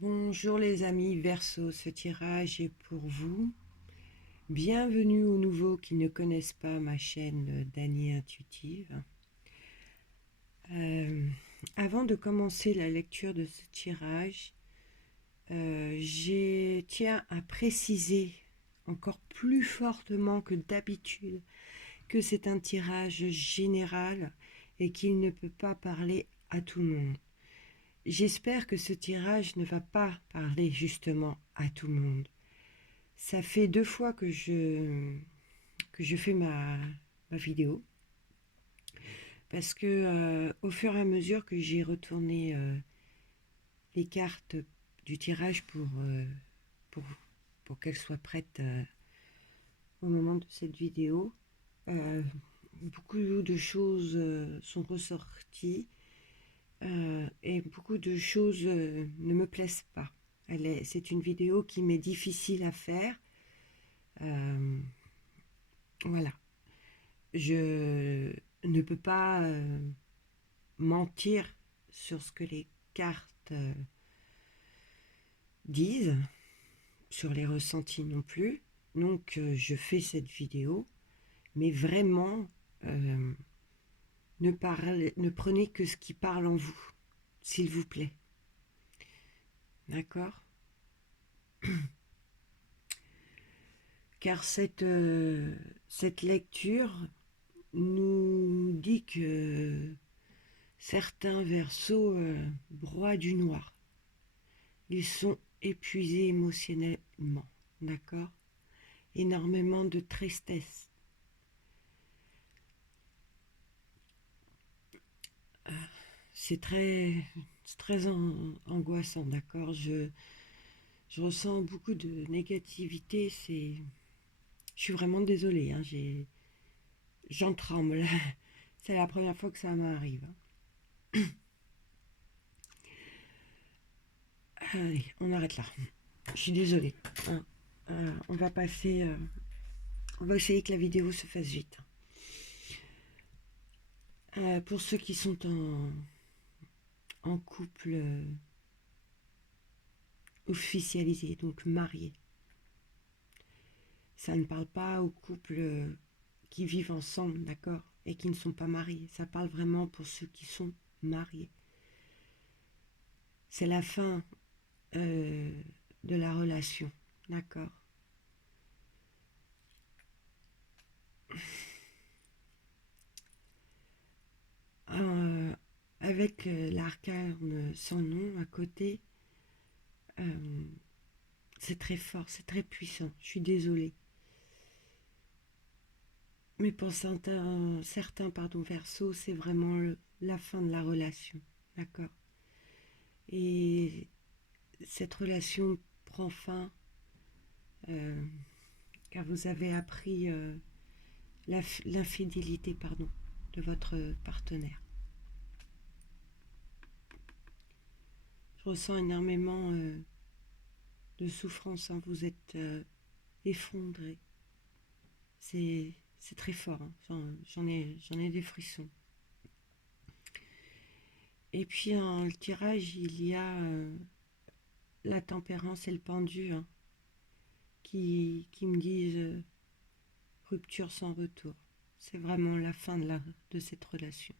Bonjour les amis Verseau, ce tirage est pour vous. Bienvenue aux nouveaux qui ne connaissent pas ma chaîne Dany Intuitive. Euh, Avant de commencer la lecture de ce tirage, je tiens à préciser encore plus fortement que d'habitude que c'est un tirage général et qu'il ne peut pas parler à tout le monde. J'espère que ce tirage ne va pas parler justement à tout le monde. Ça fait 2 fois que je fais ma vidéo parce que au fur et à mesure que j'ai retourné les cartes du tirage pour, pour qu'elles soient prêtes au moment de cette vidéo, euh, beaucoup de choses sont ressorties et beaucoup de choses ne me plaisent pas. C'est une vidéo qui m'est difficile à faire. Euh, voilà. Je ne peux pas mentir sur ce que les cartes disent, sur les ressentis non plus. Donc je fais cette vidéo, mais vraiment, euh, ne prenez que ce qui parle en vous, s'il vous plaît. D'accord? Car cette lecture nous dit que certains versos broient du noir. Ils sont épuisés émotionnellement, d'accord? Énormément de tristesse. C'est très angoissant, d'accord? Je ressens beaucoup de négativité. Je suis vraiment désolée, hein, j'en tremble. C'est la première fois que ça m'arrive. Allez, on arrête là. Je suis désolée, hein. On va passer. On va essayer que la vidéo se fasse vite. Pour ceux qui sont en couple officialisé, donc marié. Ça ne parle pas aux couples qui vivent ensemble, d'accord, et qui ne sont pas mariés. Ça parle vraiment pour ceux qui sont mariés. C'est la fin euh, de la relation, d'accord. Euh, Avec l'arcane sans nom à côté, euh, c'est très fort, c'est très puissant. Je suis désolée. Mais pour certains versos, c'est vraiment la fin de la relation, d'accord. Et cette relation prend fin euh, car vous avez appris l'infidélité de votre partenaire. Je ressens énormément de souffrance, hein. Vous êtes effondré. C'est très fort, hein. J'en ai des frissons. Et puis en le tirage, il y a la tempérance et le pendu, hein, qui me disent rupture sans retour. C'est vraiment la fin de cette relation.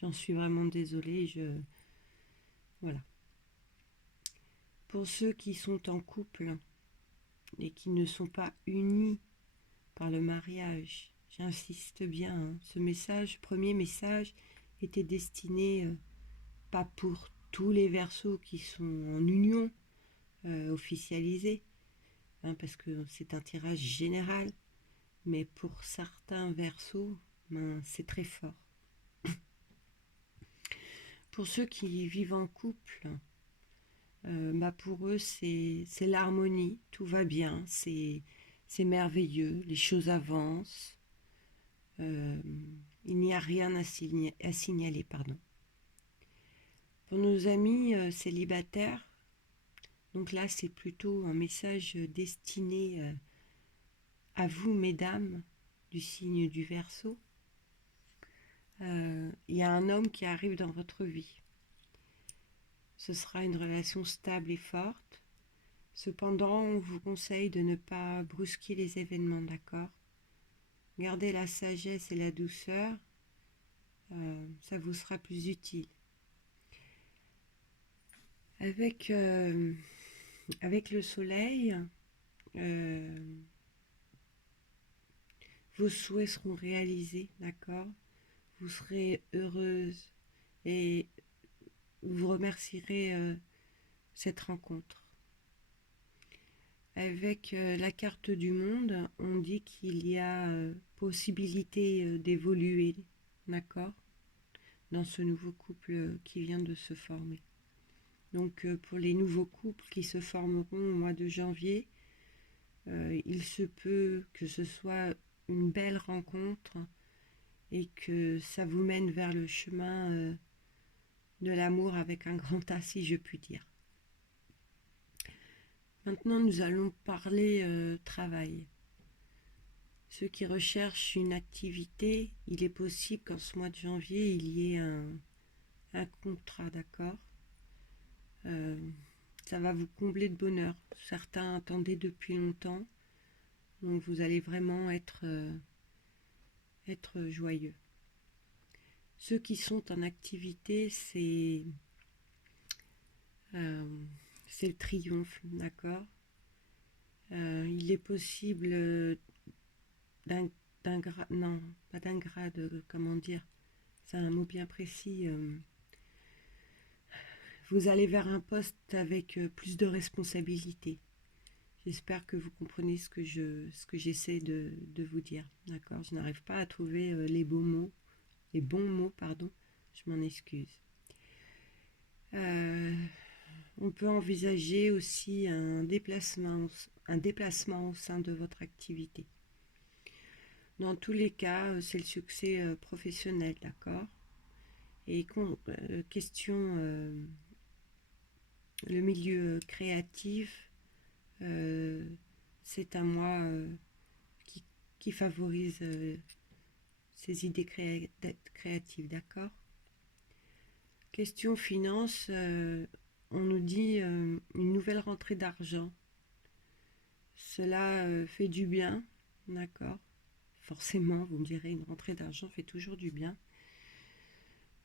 J'en suis vraiment désolée. Voilà. Pour ceux qui sont en couple et qui ne sont pas unis par le mariage, j'insiste bien, hein, premier message, était destiné pas pour tous les versos qui sont en union officialisée, hein, parce que c'est un tirage général, mais pour certains versos, ben, c'est très fort. Pour ceux qui vivent en couple, bah pour eux, c'est l'harmonie, tout va bien, c'est merveilleux, les choses avancent, euh, il n'y a rien à signaler, pardon. Pour nos amis célibataires, donc là, c'est plutôt un message destiné à vous, mesdames, du signe du Verseau. Il y a un homme qui arrive dans votre vie. Ce sera une relation stable et forte. Cependant, on vous conseille de ne pas brusquer les événements, d'accord? Gardez la sagesse et la douceur, ça vous sera plus utile. Avec, avec le soleil, vos souhaits seront réalisés, d'accord? Vous serez heureuse et vous remercierez cette rencontre. Avec la carte du monde, on dit qu'il y a possibilité d'évoluer, d'accord, dans ce nouveau couple qui vient de se former. Donc pour les nouveaux couples qui se formeront au mois de janvier, il se peut que ce soit une belle rencontre et que ça vous mène vers le chemin de l'amour avec un grand A, si je puis dire. Maintenant, nous allons parler travail. Ceux qui recherchent une activité, il est possible qu'en ce mois de janvier, il y ait un contrat, d'accord. Ça va vous combler de bonheur. Certains attendaient depuis longtemps, donc vous allez vraiment être joyeux. Ceux qui sont en activité, c'est le triomphe, d'accord. Il est possible d'un grade, non, pas d'un grade, comment dire, c'est un mot bien précis. Vous allez vers un poste avec plus de responsabilités. J'espère que vous comprenez ce que j'essaie de vous dire, d'accord. Je n'arrive pas à trouver les bons mots, pardon. Je m'en excuse. On peut envisager aussi un déplacement au sein de votre activité. Dans tous les cas, c'est le succès professionnel, d'accord. Et question, le milieu créatif, c'est un mois qui favorise ces idées créatives, d'accord. Question finance, on nous dit une nouvelle rentrée d'argent. Cela fait du bien, d'accord. Forcément, vous me direz, une rentrée d'argent fait toujours du bien.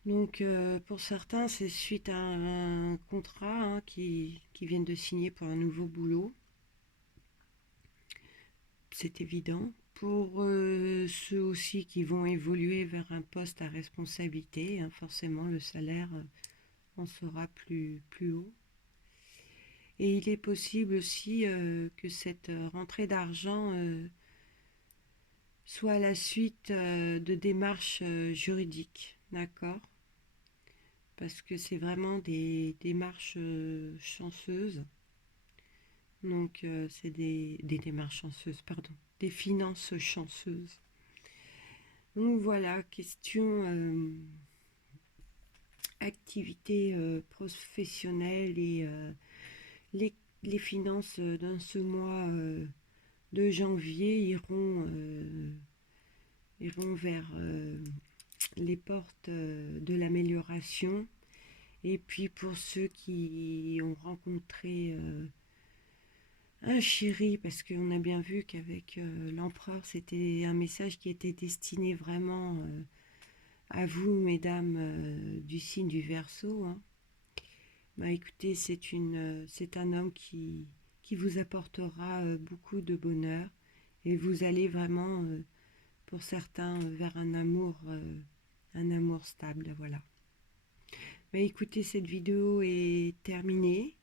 Donc pour certains, c'est suite à un contrat qui viennent de signer pour un nouveau boulot. C'est évident. Pour ceux aussi qui vont évoluer vers un poste à responsabilité, forcément le salaire en sera plus haut. Et il est possible aussi que cette rentrée d'argent soit à la suite de démarches juridiques, d'accord? Parce que c'est vraiment des démarches chanceuses. Donc c'est des démarches chanceuses, pardon, des finances chanceuses. Donc voilà, question activité professionnelle et les finances dans ce mois de janvier iront vers les portes de l'amélioration. Et puis pour ceux qui ont rencontré un chéri, parce qu'on a bien vu qu'avec l'empereur, c'était un message qui était destiné vraiment à vous, mesdames du signe du Verseau. Bah écoutez, c'est un homme qui vous apportera beaucoup de bonheur et vous allez vraiment, pour certains, vers un amour stable, voilà. Bah écoutez, cette vidéo est terminée.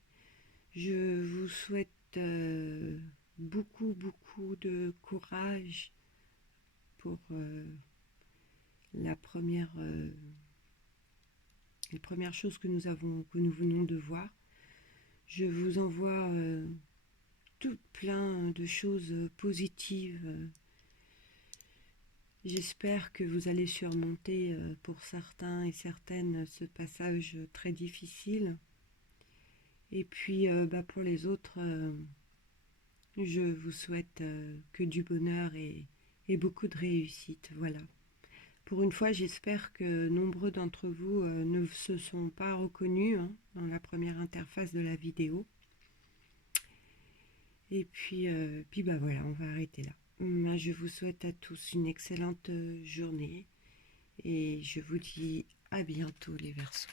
Je vous souhaite beaucoup de courage pour la les premières choses que nous venons de voir. Je vous envoie tout plein de choses positives. J'espère que vous allez surmonter pour certains et certaines ce passage très difficile. Et puis pour les autres, je vous souhaite que du bonheur et beaucoup de réussite. Voilà. Pour une fois, j'espère que nombreux d'entre vous ne se sont pas reconnus hein, dans la première interface de la vidéo. Et puis bah voilà, on va arrêter là. Je vous souhaite à tous une excellente journée et je vous dis à bientôt les Verseaux.